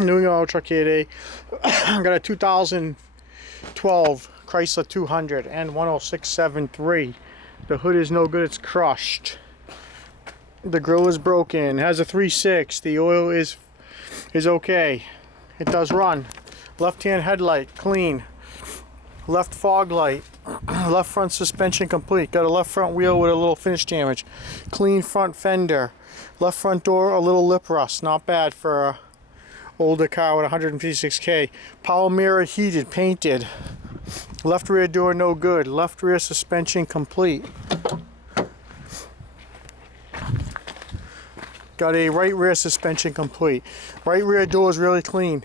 New England Auto Truck here today. I got a 2012 Chrysler 200 N10673. The hood is no good, it's crushed. The grill is broken, has a 3.6. The oil is okay. It does run. Left hand headlight, clean. Left fog light. Left front suspension complete. Got a left front wheel with a little finish damage. Clean front fender. Left front door, a little lip rust. Not bad for a older car with 156K. Power mirror heated, painted. Left rear door no good. Left rear suspension complete. Got a right rear suspension complete. Right rear door is really clean.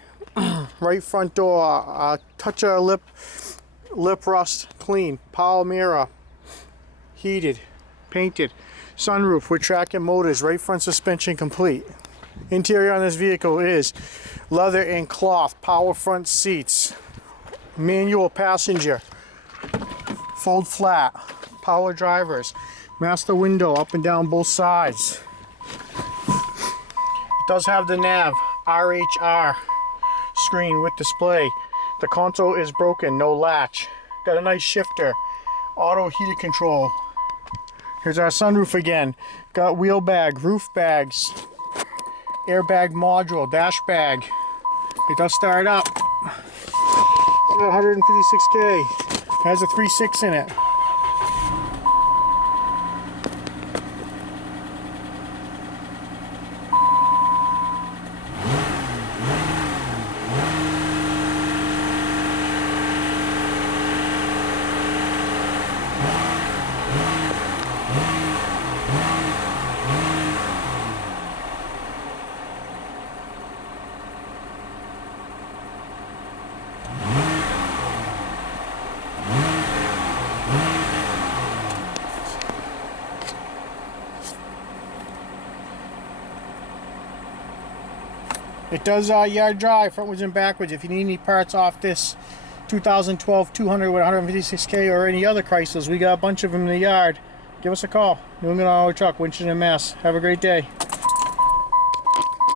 Right front door, touch of lip rust, clean. Power mirror, heated, painted. Sunroof with tracking motors. Right front suspension complete. Interior on this vehicle is leather and cloth. Power front seats. Manual passenger. Fold flat. Power drivers. Master window up and down both sides. It does have the nav RHR screen with display. The console is broken, no latch. Got a nice shifter. Auto heated control. Here's our sunroof again. Got wheel bag, roof bags, airbag module, dash bag. It does start up. 156K. Has a 3.6 in it. It does yard drive, frontwards and backwards. If you need any parts off this 2012 200 with 156K or any other Chryslers, we got a bunch of them in the yard. Give us a call. New England Auto Truck, Winchendon, Mass. Have a great day.